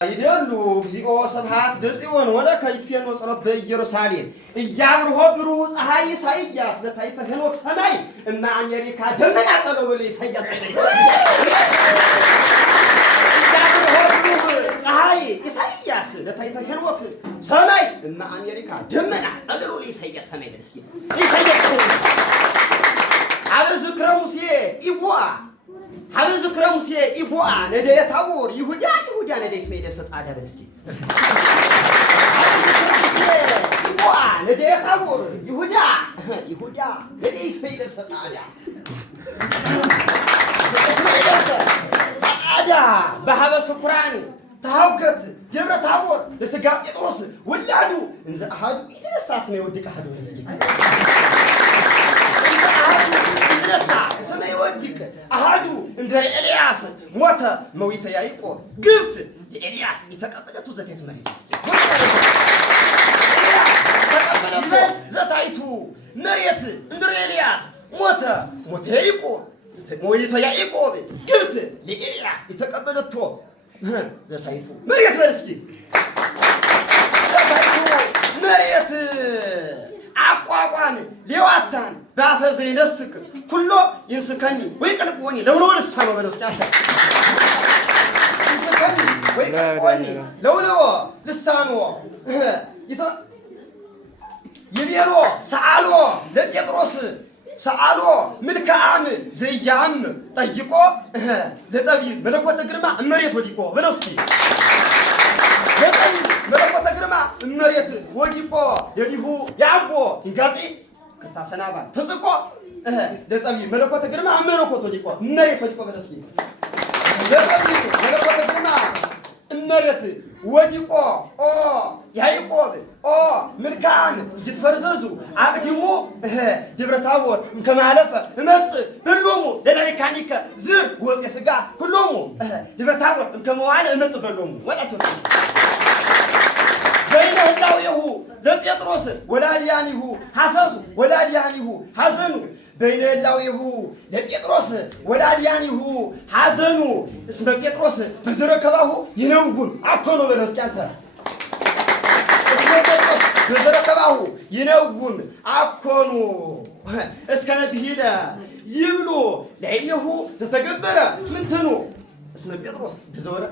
ይደሉ እግዚኦ ስብሐት በጽዮን ወለከ ይትፌኖ ጸሎት በኢየሩሳሌም እያብርሆ ብሩህ ፀሐይ ኢሳይያስ ለታይተ ሄኖክ ሰማይ እና አሜሪካ ደመና ጸሎሎ ለኢሳይያስ እያብርሆ ብሩህ ፀሐይ ኢሳይያስ ለታይተ ሄኖክ ሰማይ እና አሜሪካ ደመና ጸሎሎ ለኢሳይያስ ሰማይ በልስ ኢሳይያስ አብር ዝክረ ሙሴ ኢቦአ هذا ذكر موسى إبوع ندى يتابور يهودا ندى إسماعيل سعد بلسكي إبوع ندى يتابور يهودا ندى إسماعيل سعد إسماعيل سعد بهذا سكراني تهاوكت جبر تابور لسقاط يدرس ولادو إنزا أحد إذا الساسمي وديك أحد ورزقي سمي ودك أحدو عند إلياس موت مويت يايقو قلت لإلياس يتقبلته زتيت مريض تقبلته زتايتو مريت عند إلياس موت يايقو مويت يايقو قلت لإلياس يتقبلته زتايتو مريت برسكي زتايتو مريت አቋቋም ሊዋታን ባፈዘ ይነስክ ኩሎ ይንስከኒ ወይ ቀልቆኒ ለውሎ ልሳኖ በለስታታ ይንስከኒ ወይ ቀልቆኒ ለውሎ ልሳኖ ይቤሮ ሰአሎ ለጴጥሮስ ሰአሎ ምልካም ዘያም ጠይቆ ለጠቢብ መለኮተ ግርማ እመሬት ወዲቆ በለስቲ መለኮተ ግርማ እመሬት ወዲቆ የዲሁ ያቦ እንጋጺ ከታ ሰናባ ተጽቆ ለጠቢብ መለኮተ ግርማ እመሬት ወዲቆ በለስቲ ለጠቢብ መለኮተ ግርማ እመሬት ወዲቆ ያይቆብ ምልካም ይትፈርዘዙ አቅዲሙ ደብረ ታቦር ከማለፈ እመጽ በሎሙ ለላይካኒከ ዝር ወጽ ስጋ ሁሉሙ ደብረ ታቦር ከመዋለ እመጽ በሎሙ ወጣቶ ዘይነ ህላዊሁ ዘጴጥሮስ ወላዲያኒሁ ሐሰሱ ወላዲያኒሁ ሐዘኑ በይነ ህላዊሁ ለጴጥሮስ ወላዲያኒሁ ሐዘኑ እስመ ጴጥሮስ በዘረከባሁ ይነውጉን አኮኖ በለስቃንተ በዘረከባሁ ይነውጉን አኮኑ እስከ ነብሂለ ይብሉ ለይሁ ዘተገበረ ምንትኑ እስመ ጴጥሮስ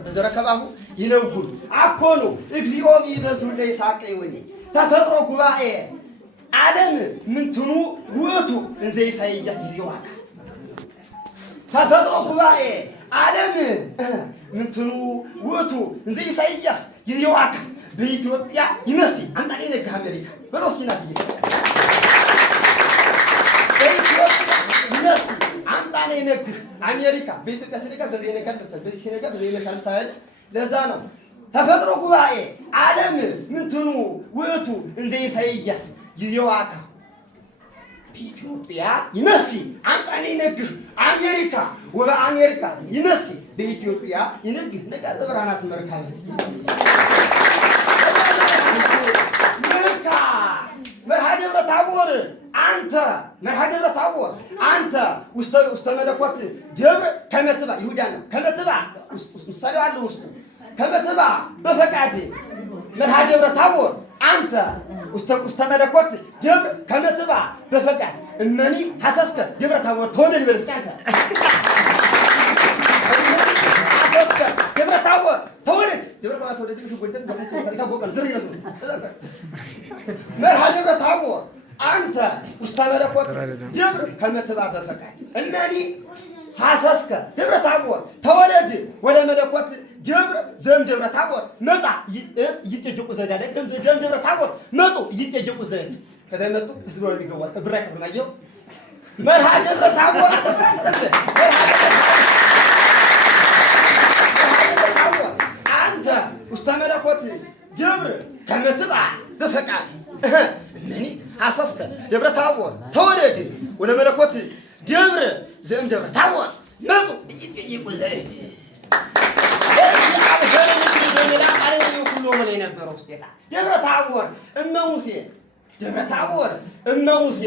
በዘረከባሁ ይነውጉን አኮኑ እግዚኦ ቢበዙ ለይሳቅ ይወኒ ተፈጥሮ ጉባኤ ዓለም ምንትኑ ውእቱ እንዘ ኢሳይያስ ጊዜዋካ ተፈጥሮ ጉባኤ ዓለም ምንትኑ ውእቱ እንዘ ኢሳይያስ ጊዜዋካ በኢትዮጵያ ይመስል አንጣኔ ነጋ አሜሪካ በሎስኪናት በኢትዮጵያ ይመስል አንጣኔ ነግ አሜሪካ በኢትዮጵያ ሲነጋ በዚህ ነጋ መሰል በዚህ ሲነጋ በዚህ መሻል ሳይል ለዛ ነው ተፈጥሮ ጉባኤ ዓለም ምንትኑ ውእቱ እንዘ ኢሳይያስ ጊዜዋካ በኢትዮጵያ ይመስል አንጣኔ ነግ አሜሪካ ወበአሜሪካ ይመስል በኢትዮጵያ ይነግ ነጋ ዘብራናት መርካብ መርሃደብረ ታቦር አንተ መርሃደብረ ታቦር አንተ ውስተ መለኮት ደብረ ከመትባ ይሁዳ ነው ከመትባ ምሳሌው አለ ውስጡ ከመትባ በፈቃድ መርሃደብረ ታቦር አንተ ውስተ መለኮት ደብረ ከመትባ በፈቃድ እመኒ ሐሰስከ ደብረ ታቦር ተወለድ በለስቃንተ ሐሰስከ ደብረ ታቦር ተወለድ ደብረ ታቦር ተወለድ ብዙ ጎደል በታች ታቦቀል ዝር ይነሱ መርሃ ደብረ ታቦር አንተ ውስተ መለኮት ደብረ ከመትባ በፈቃድ እመኒ ሐሰስከ ደብረ ታቦር ተወለድ ወደ መለኮት ደብረ ዘም ደብረ ታቦር መጻ ይጠየቁ ዘንድ አለ ዘም ደብረ ታቦር መጹ ይጠየቁ ዘንድ ከዛ መጡ ህዝብ ነው የሚገባው ብራ ከፍናየው መርሃ ደብረ ታቦር አንተ ውስተ መለኮት ደብረ ከመትባ በፈቃድ እነኒ ሐሰስከ ደብረ ታቦር ተወለድ ወደ መለኮት ደብረ ዘም ደብረ ታቦር መጹ ይጠየቁ ዘንድ ደብረ ታቦር እመ ሙሴ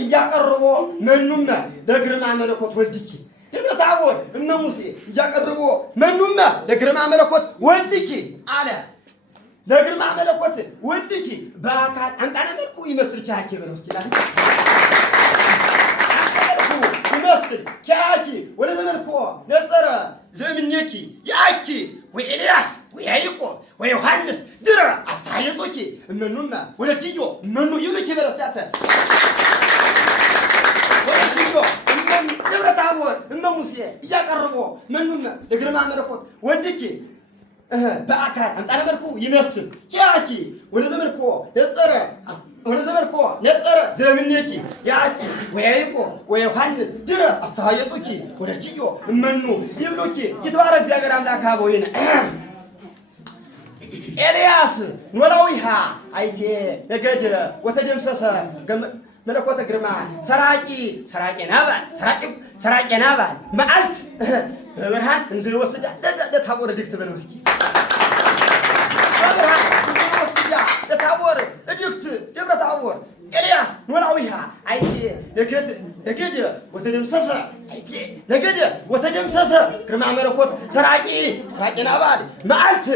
እያቀርቦ መኑመ በግርማ መለኮት ወልድኪ ደብረ ታቦር እነ ሙሴ እያቀርቦ መኑማ ለግርማ መለኮት ወልድኪ አለ ለግርማ መለኮት ወልድኪ በአካል አምጣነ መልኩ ይመስል ቻኪ ብለው እስኪላል ይመስል ቻኪ ወደ ዘመልኮ ነጸረ ዘምኔኪ ያኪ ወኤልያስ ወያዕቆብ ወዮሐንስ ድረ አስተሐየጾኪ እመኑማ ወለትዮ እመኑ ይብልኪ በለስያተ ወለትዮ እመኑ ደብረ ታቦር እነ ሙሴ እያቀርቦ መኑማ ለግርማ መለኮት ወልድኪ በአካል አምጣነ መልኩ ይመስል ቻኪ ወደ ዘመልኮ ነጸረ ዘምኔኪ ያኪ ወያዕቆብ ወዮሐንስ ድረ አስተሐየጾኪ ወለትዮ እመኑ ይብልኪ ይትባረክ እግዚአብሔር አምላክ አበዊነ ኤልያስ ኖላዊሃ አይቴ ነገድ ወተደምሰሰ መለኮተ ግርማ ሰራቂ ናባል መዓልት በብርሃን እንዘ ይወስዳ ለታቦር ድግት በለው እስኪ በብርሃን እንዘ ይወስዳ ለታቦር ድግት ደብረ ታቦር ኤልያስ ኖላዊሃ አይቴ ነገድ ወተደምሰሰ ግርማ መለኮት ሰራቂ ናባል መዓልት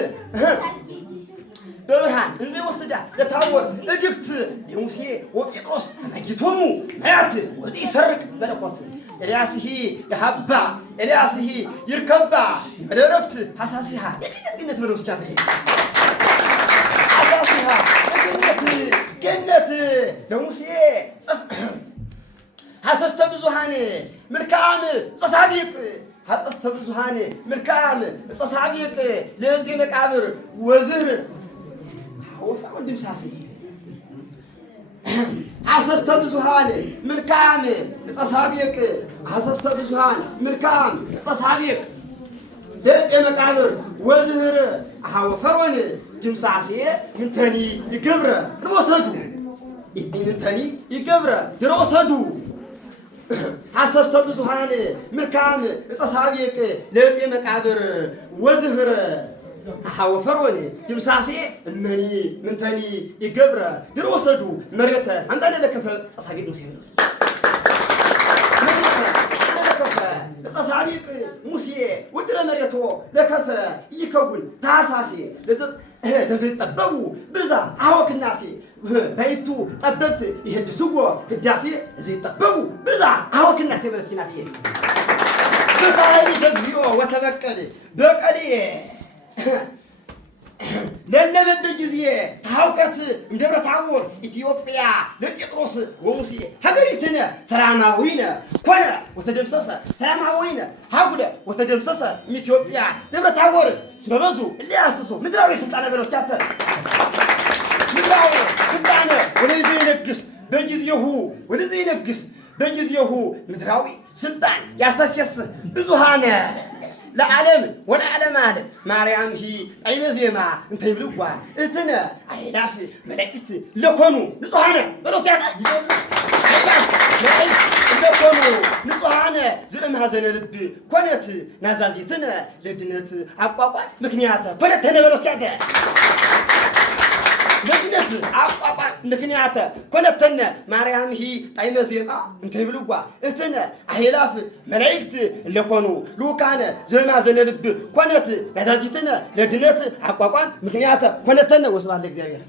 በብርሃን እንዘ ይወስዳ ለታቦር እድግት የሙሴ ወጴጥሮስ አማጊቶሙ ማያት ወዚ ይሰርቅ መለኮት ኤልያስሂ የሀባ ኤልያስሂ ይርከባ በደረፍት ሐሳሲሃ የገነት ብለው እስኪ አንተ ሐሳሲሃ ገነት ለሙሴ ሐሰስተ ብዙሃን መልካም ጸሳቢቅ ሐሰስተ ብዙሃን መልካም ጸሳቢቅ ለዚህ መቃብር ወዝር ወፋው ድምሳሴ ሐሰስተ ብዙሃን መልካም ጸሳቢቅ ሐሰስተ ብዙሃን መልካም ጸሳቢቅ ለዚህ መቃብር ወዝር አወፈሮን ድምሳሴ ምንተኒ ይገብረ ወሰዱ ምንተኒ ይገብረ ድሮሰዱ ሐሰስተ ብዙሃን መልካም ጸሳቢቅ ለዚህ መቃብር ወዝር አወፈሮን ድምሳሴ እመኒ ምንተኒ ይገብረ ድሮሰዱ መሬተ አንዳንደ ለከፈ ጸሳቢቅ ሙሴ ነው ጸሳቢቅ ሙሴ ወድረ መሬቶ ለከፈ ይከውን ታሳሴ ለዘይጠበቡ ብዛ አወክናሴ በይቱ ጠበብት ይሄድስዎ ህዳሴ ለዘይጠበቡ ብዛ አወክናሴ በለስኪናት ይሄ በታይኒ ዘግዚኦ ወተበቀል በቀልዬ ለለበበ ጊዜ ታውቀት ደብረ ታቦር ኢትዮጵያ ለጴጥሮስ ወሙሴ ሀገሪትነ ሰላማዊነ ኮነ ወተደምሰሰ ሰላማዊነ ሀጉለ ወተደምሰሰ ኢትዮጵያ ደብረ ታቦር ስለበዙ እሊያስሱ ምድራዊ ስልጣነ በለስያተ ምድራዊ ስልጣነ ወደዚህ ይነግስ በጊዜሁ ምድራዊ ስልጣን ያስተፍየስህ ብዙሃነ ለዓለም ወለዓለም ዓለም ማርያም ሂ ጣይመ ዜማ እንተ ይብልዋ እትነ አይላፍ መላእክት ለኮኑ ንጹሃነ በሮስያታ አይላፍ መላእክት ለኮኑ ንጹሃነ ዘእምኀዘነ ልብ ኮነት ናዛዚትነ ለድነት አቋቋም ምክንያተ ኮነተነ በሮስያታ ለድነት አቋቋም ምክንያተ ኮነተነ ማርያም ሂ ጣይመ ዜማ እንተ ይብልዋ እትነ አይላፍ መላእክት ለኮኑ ሉካነ ዘእምኀዘነ ልብ ኮነት ናዛዚትነ ለድነት አቋቋም ምክንያተ ኮነተነ ወስብሐት ለእግዚአብሔር።